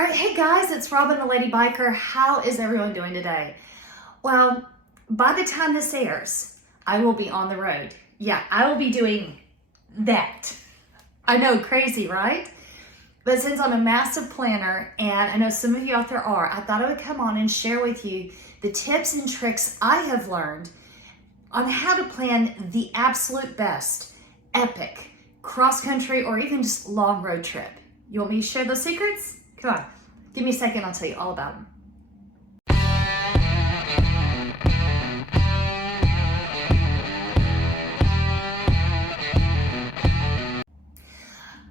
All right, hey guys, it's Robin the Lady Biker. How is everyone doing today? Well, by the time this airs, I will be on the road. Yeah, I will be doing that. I know, crazy, right? But since I'm a massive planner, and I know some of you out there are, I thought I would come on and share with you the tips and tricks I have learned on how to plan the absolute best, epic, cross-country, or even just long road trip. You want me to share those secrets? Come on, give me a second, I'll tell you all about them.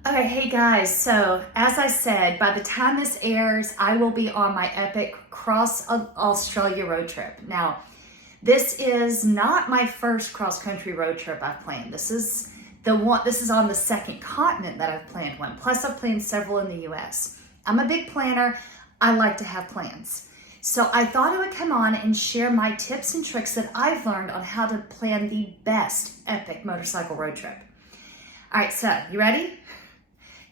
Okay, hey guys, so as I said, by the time this airs, I will be on my epic cross-Australia road trip. Now, this is not my first cross-country road trip I've planned. This is on the second continent that I've planned one. Plus, I've planned several in the US. I'm a big planner. I like to have plans. So I thought I would come on and share my tips and tricks that I've learned on how to plan the best epic motorcycle road trip. All right, so you ready?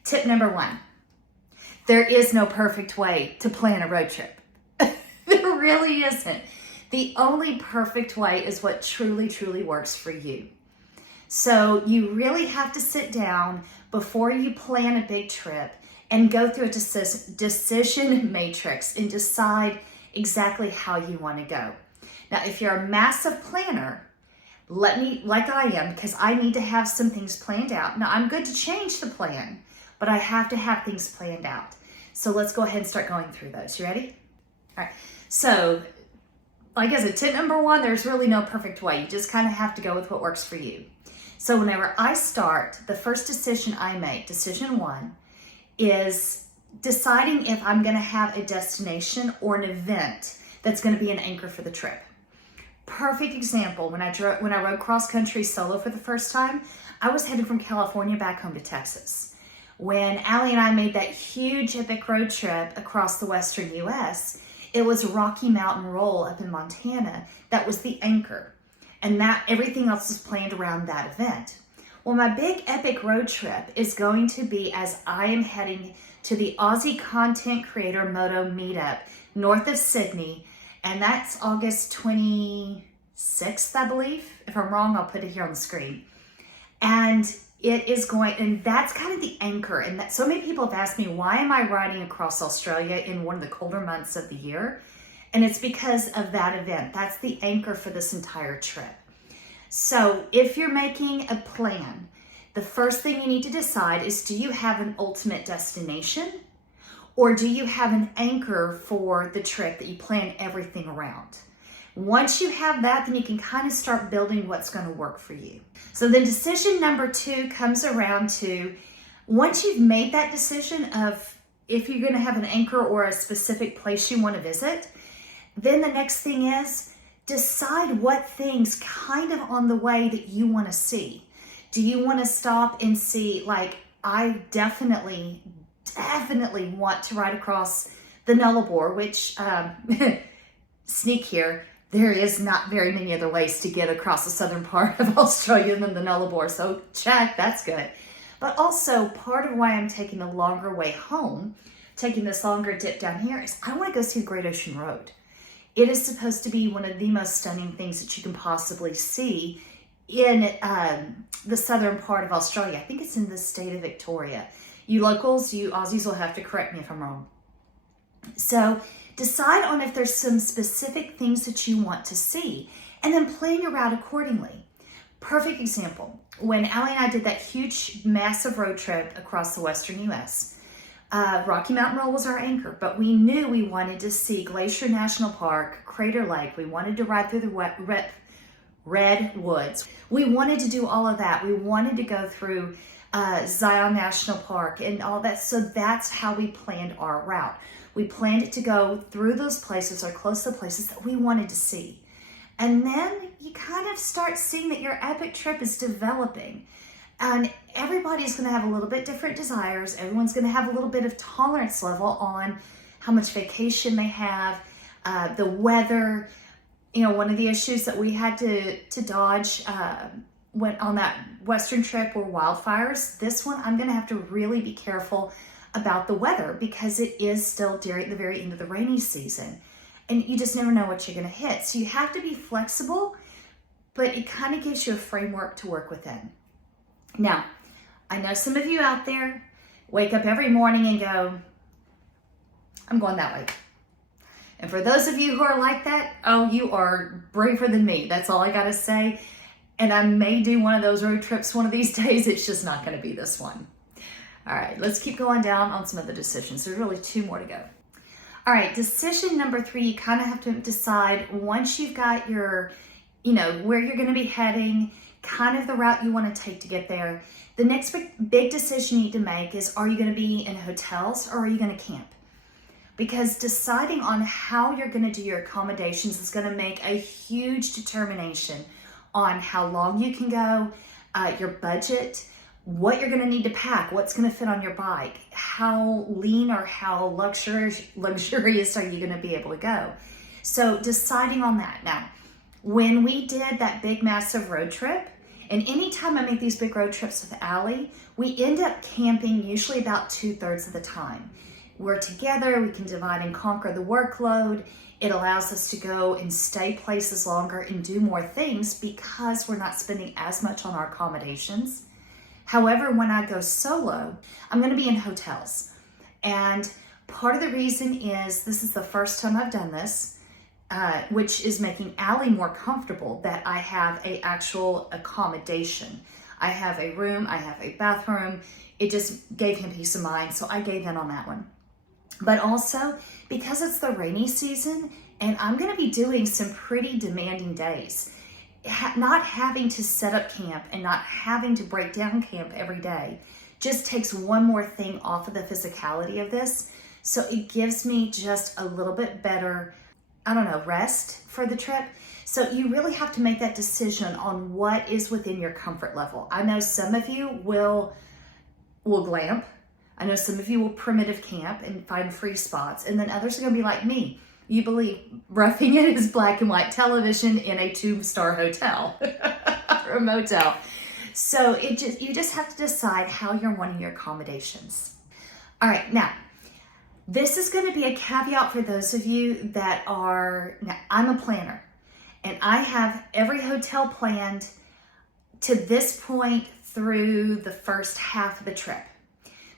Tip number one, there is no perfect way to plan a road trip. There really isn't. The only perfect way is what truly, truly works for you. So you really have to sit down before you plan a big trip and go through a decision matrix and decide exactly how you want to go. Now, if you're a massive planner, like I am, because I need to have some things planned out. Now, I'm good to change the plan, but I have to have things planned out. So let's go ahead and start going through those. You ready? All right. So, like I said, tip number one, there's really no perfect way. You just kind of have to go with what works for you. So whenever I start, the first decision I make, decision one, is deciding if I'm going to have a destination or an event that's going to be an anchor for the trip. Perfect example, when I rode cross country solo for the first time, I was headed from California back home to Texas. When Allie and I made that huge epic road trip across the western US, it was Rocky Mountain Roll up in Montana that was the anchor, and that everything else was planned around that event. Well, my big epic road trip is going to be as I am heading to the Aussie Content Creator Moto Meetup north of Sydney, and that's August 26th, I believe. If I'm wrong, I'll put it here on the screen. And that's kind of the anchor. And that so many people have asked me, why am I riding across Australia in one of the colder months of the year? And it's because of that event. That's the anchor for this entire trip. So if you're making a plan, the first thing you need to decide is, do you have an ultimate destination, or do you have an anchor for the trip that you plan everything around? Once you have that, then you can kind of start building what's going to work for you. So then decision number two comes around to, once you've made that decision of if you're going to have an anchor or a specific place you want to visit, then the next thing is decide what things kind of on the way that you want to see. Do you want to stop and see, like, I definitely want to ride across the Nullarbor, which, sneak here, there is not very many other ways to get across the southern part of Australia than the Nullarbor, so check, that's good. But also, part of why I'm taking the longer way home, taking this longer dip down here, is I want to go see the Great Ocean Road. It is supposed to be one of the most stunning things that you can possibly see in the southern part of Australia. I think it's in the state of Victoria. You locals, you Aussies will have to correct me if I'm wrong. So decide on if there's some specific things that you want to see, and then plan your route accordingly. Perfect example, when Allie and I did that huge, massive road trip across the western US, Rocky Mountain Roll was our anchor, but we knew we wanted to see Glacier National Park, Crater Lake. We wanted to ride through the redwoods. We wanted to do all of that. We wanted to go through Zion National Park and all that. So that's how we planned our route. We planned it to go through those places or close to the places that we wanted to see. And then you kind of start seeing that your epic trip is developing. And everybody's going to have a little bit different desires. Everyone's going to have a little bit of tolerance level on how much vacation they have, the weather. You know, one of the issues that we had to dodge went on that Western trip were wildfires. This one, I'm going to have to really be careful about the weather because it is still during the very end of the rainy season. And you just never know what you're going to hit. So you have to be flexible, but it kind of gives you a framework to work within. Now, I know some of you out there wake up every morning and go, I'm going that way. And for those of you who are like that, oh, you are braver than me. That's all I got to say. And I may do one of those road trips one of these days. It's just not going to be this one. All right, let's keep going down on some of the decisions. There's really 2 more to go. All right, decision number 3, you kind of have to decide once you've got your, where you're going to be heading, kind of the route you want to take to get there. The next big decision you need to make is, are you going to be in hotels or are you going to camp? Because deciding on how you're going to do your accommodations is going to make a huge determination on how long you can go, your budget, what you're going to need to pack, what's going to fit on your bike, how lean or how luxurious are you going to be able to go. So deciding on that. Now, when we did that big massive road trip, and anytime I make these big road trips with Allie, we end up camping usually about 2/3 of the time. We're together, we can divide and conquer the workload. It allows us to go and stay places longer and do more things because we're not spending as much on our accommodations. However, when I go solo, I'm going to be in hotels. And part of the reason is this is the first time I've done this, which is making Allie more comfortable that I have an actual accommodation. I have a room, I have a bathroom. It just gave him peace of mind, so I gave in on that one. But also, because it's the rainy season and I'm going to be doing some pretty demanding days, not having to set up camp and not having to break down camp every day just takes one more thing off of the physicality of this. So it gives me just a little bit better, rest for the trip. So you really have to make that decision on what is within your comfort level. I know some of you will glamp. I know some of you will primitive camp and find free spots. And then others are going to be like me. You believe roughing it is black and white television in a 2-star hotel or a motel. So you just have to decide how you're wanting your accommodations. All right, now, this is going to be a caveat for those of you that I'm a planner. And I have every hotel planned to this point through the first half of the trip.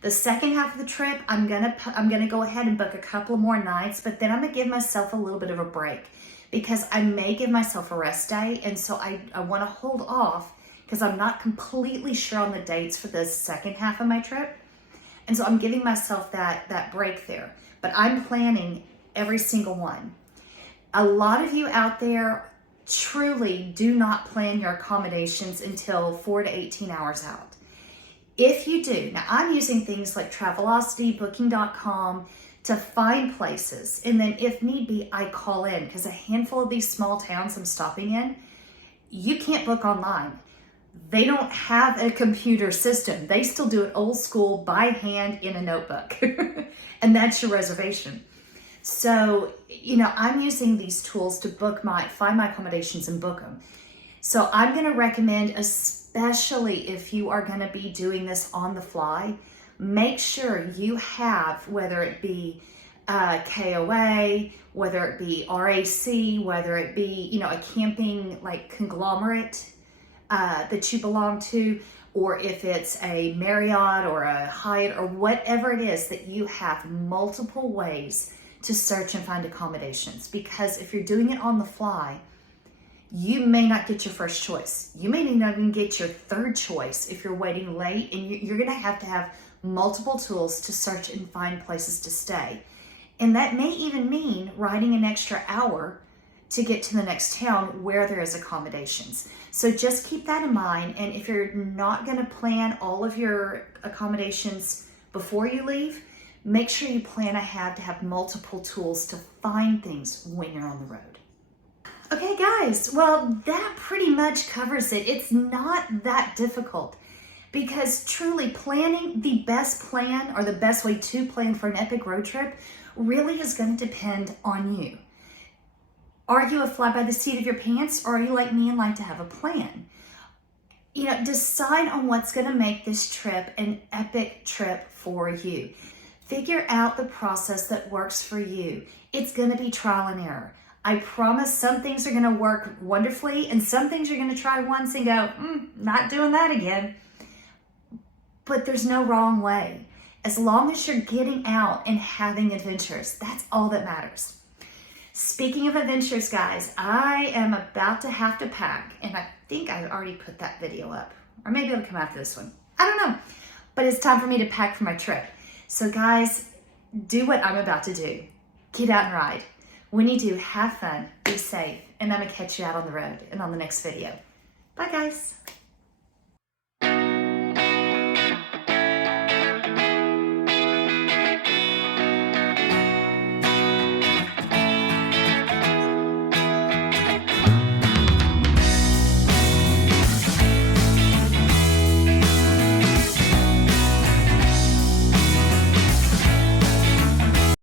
The second half of the trip, I'm gonna go ahead and book a couple more nights, but then I'm gonna give myself a little bit of a break because I may give myself a rest day, and so I want to hold off because I'm not completely sure on the dates for the second half of my trip, and so I'm giving myself that break there. But I'm planning every single one. A lot of you out there truly do not plan your accommodations until 4 to 18 hours out. If you do, now I'm using things like Travelocity, Booking.com to find places. And then if need be, I call in because a handful of these small towns I'm stopping in, you can't book online. They don't have a computer system. They still do it old school by hand in a notebook. And that's your reservation. So, I'm using these tools to find my accommodations and book them. So I'm going to recommend, especially if you are going to be doing this on the fly, make sure you have, whether it be KOA, whether it be RAC, whether it be, a camping conglomerate that you belong to, or if it's a Marriott or a Hyatt or whatever it is, that you have multiple ways to search and find accommodations. Because if you're doing it on the fly, you may not get your first choice. You may not even get your third choice if you're waiting late, and you're going to have multiple tools to search and find places to stay. And that may even mean riding an extra hour to get to the next town where there is accommodations. So just keep that in mind. And if you're not going to plan all of your accommodations before you leave, make sure you plan ahead to have multiple tools to find things when you're on the road. Okay guys, well that pretty much covers it. It's not that difficult because truly planning the best plan or the best way to plan for an epic road trip really is going to depend on you. Are you a fly by the seat of your pants, or are you like me and like to have a plan? Decide on what's going to make this trip an epic trip for you. Figure out the process that works for you. It's going to be trial and error. I promise some things are going to work wonderfully, and some things you're going to try once and go, not doing that again. But there's no wrong way. As long as you're getting out and having adventures, that's all that matters. Speaking of adventures, guys, I am about to have to pack, and I think I already put that video up, or maybe it'll come after this one. I don't know, but it's time for me to pack for my trip. So guys, do what I'm about to do. Get out and ride. When you do, have fun, be safe, and I'm gonna catch you out on the road and on the next video. Bye guys.